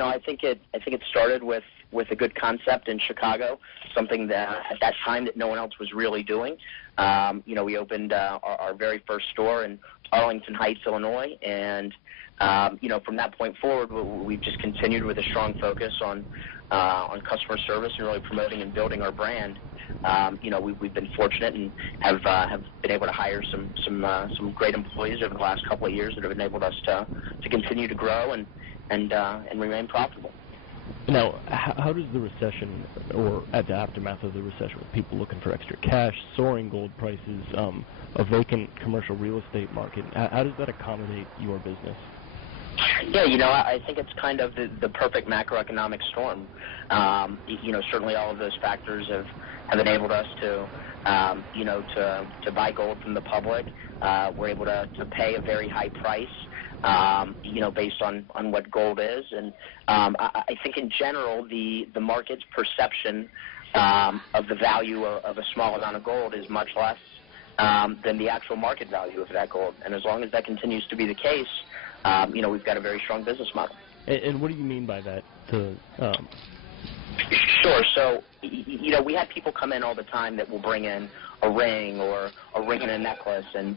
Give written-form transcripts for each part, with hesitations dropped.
I think it started with a good concept in Chicago, something that at that time that no one else was really doing. We opened our very first store in Arlington Heights, Illinois, and from that point forward, we've just continued with a strong focus on customer service and really promoting and building our brand. We've been fortunate and have been able to hire some great employees over the last couple of years that have enabled us to continue to grow and remain profitable. Now, how does the recession, or at the aftermath of the recession, with people looking for extra cash, soaring gold prices, a vacant commercial real estate market, how does that accommodate your business? Yeah, I think it's kind of the perfect macroeconomic storm. Certainly all of those factors have enabled us to buy gold from the public. We're able to pay a very high price, based on what gold is. And I think in general, the market's perception of the value of a small amount of gold is much less than the actual market value of that gold. And as long as that continues to be the case, we've got a very strong business model. And what do you mean by that? Sure. So, we have people come in all the time that will bring in a ring or a ring and a necklace, and,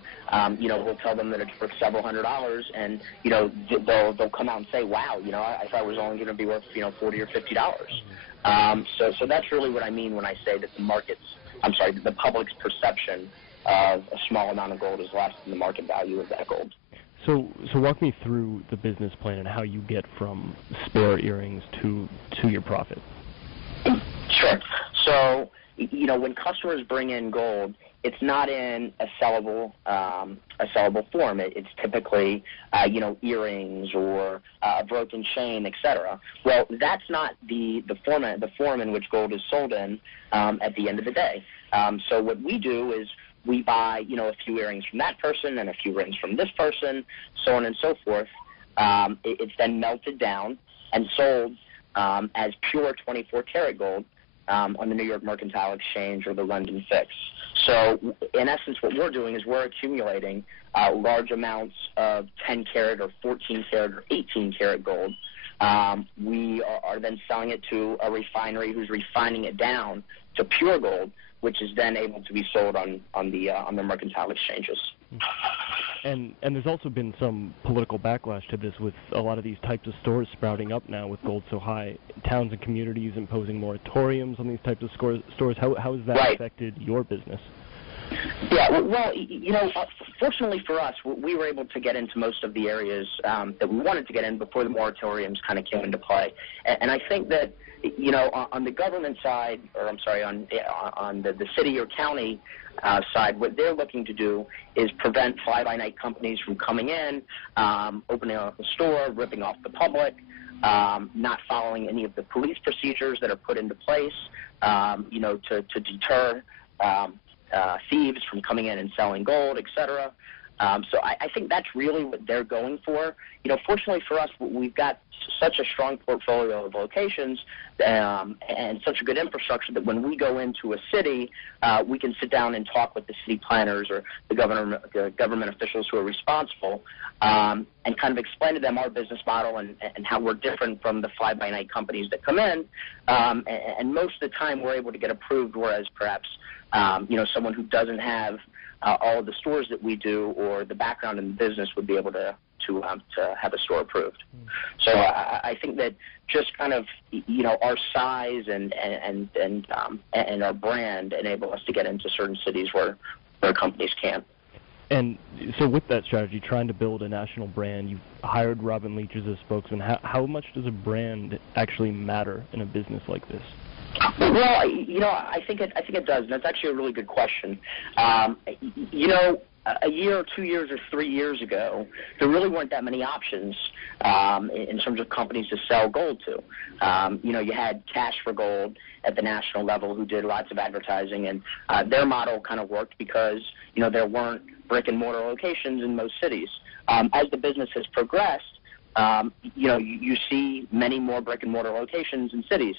we'll tell them that it's worth several $100s, and, they'll come out and say, wow, I thought it was only going to be worth, $40 or $50. So that's really what I mean when I say that the public's perception of a small amount of gold is less than the market value of that gold. So walk me through the business plan and how you get from spare earrings to your profit. Sure. So, when customers bring in gold, it's not in a sellable form. It's typically, earrings or a broken chain, etc. Well, that's not the form in which gold is sold in at the end of the day. So what we do is we buy, a few earrings from that person and a few rings from this person, so on and so forth. It's then melted down and sold as pure 24-karat gold on the New York Mercantile Exchange or the London Fix. So in essence, what we're doing is we're accumulating large amounts of 10-karat or 14-karat or 18-karat gold. We are then selling it to a refinery who's refining it down to pure gold, which is then able to be sold on the mercantile exchanges. And there's also been some political backlash to this, with a lot of these types of stores sprouting up now with gold so high. Towns and communities imposing moratoriums on these types of stores. How has that affected your business? Yeah, well, fortunately for us, we were able to get into most of the areas that we wanted to get in before the moratoriums kind of came into play. And I think that, on the government side, or I'm sorry, on the city or county side, what they're looking to do is prevent fly-by-night companies from coming in, opening up a store, ripping off the public, not following any of the police procedures that are put into place, to deter thieves from coming in and selling gold, etc. So I think that's really what they're going for. Fortunately for us, we've got such a strong portfolio of locations and such a good infrastructure that when we go into a city, we can sit down and talk with the city planners or the government officials who are responsible and kind of explain to them our business model and how we're different from the fly-by-night companies that come in. And most of the time, we're able to get approved, whereas perhaps someone who doesn't have all of the stores that we do or the background in the business would be able to have a store approved. So I think that just kind of our size and our brand enable us to get into certain cities where companies can't. And so with that strategy, trying to build a national brand, you've hired Robin Leach as a spokesman. How much does a brand actually matter in a business like this? Well, I think it does, and that's actually a really good question. A year or 2 years or 3 years ago, there really weren't that many options in terms of companies to sell gold to. You had Cash for Gold at the national level who did lots of advertising, and their model kind of worked because, there weren't brick-and-mortar locations in most cities. As the business has progressed, you see many more brick-and-mortar locations in cities.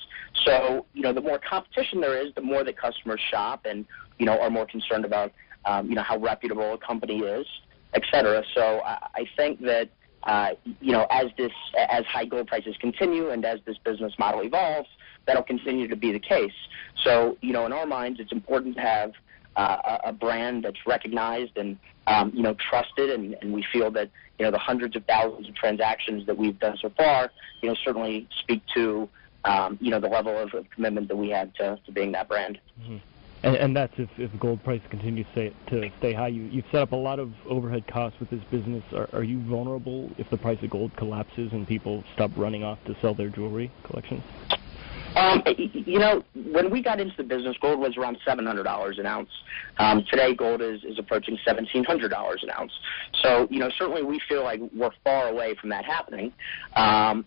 So, the more competition there is, the more that customers shop and, are more concerned about, how reputable a company is, et cetera. So I think that as high gold prices continue and as this business model evolves, that'll continue to be the case. So, in our minds, it's important to have a brand that's recognized and, trusted, and we feel that, the hundreds of thousands of transactions that we've done so far, certainly speak to, the level of commitment that we have to being that brand. Mm-hmm. And that's if gold price continues to stay high. You've set up a lot of overhead costs with this business. Are you vulnerable if the price of gold collapses and people stop running off to sell their jewelry collections? When we got into the business, gold was around $700 an ounce. Today, gold is approaching $1,700 an ounce. So, certainly we feel like we're far away from that happening. On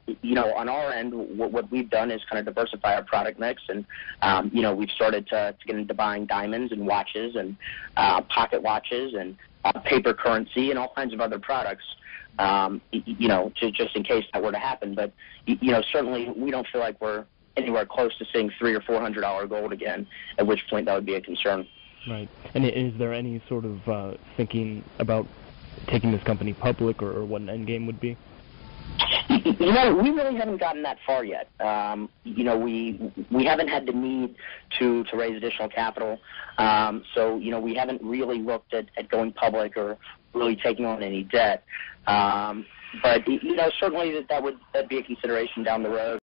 our end, what we've done is kind of diversify our product mix, and, we've started to get into buying diamonds and watches and pocket watches and paper currency and all kinds of other products. Just in case that were to happen. But, certainly we don't feel like we're anywhere close to seeing $300 or $400 gold again, at which point that would be a concern. Right. And is there any sort of thinking about taking this company public or what an end game would be? We really haven't gotten that far yet. We haven't had the need to raise additional capital. So, we haven't really looked at going public or really taking on any debt. But, certainly that'd be a consideration down the road.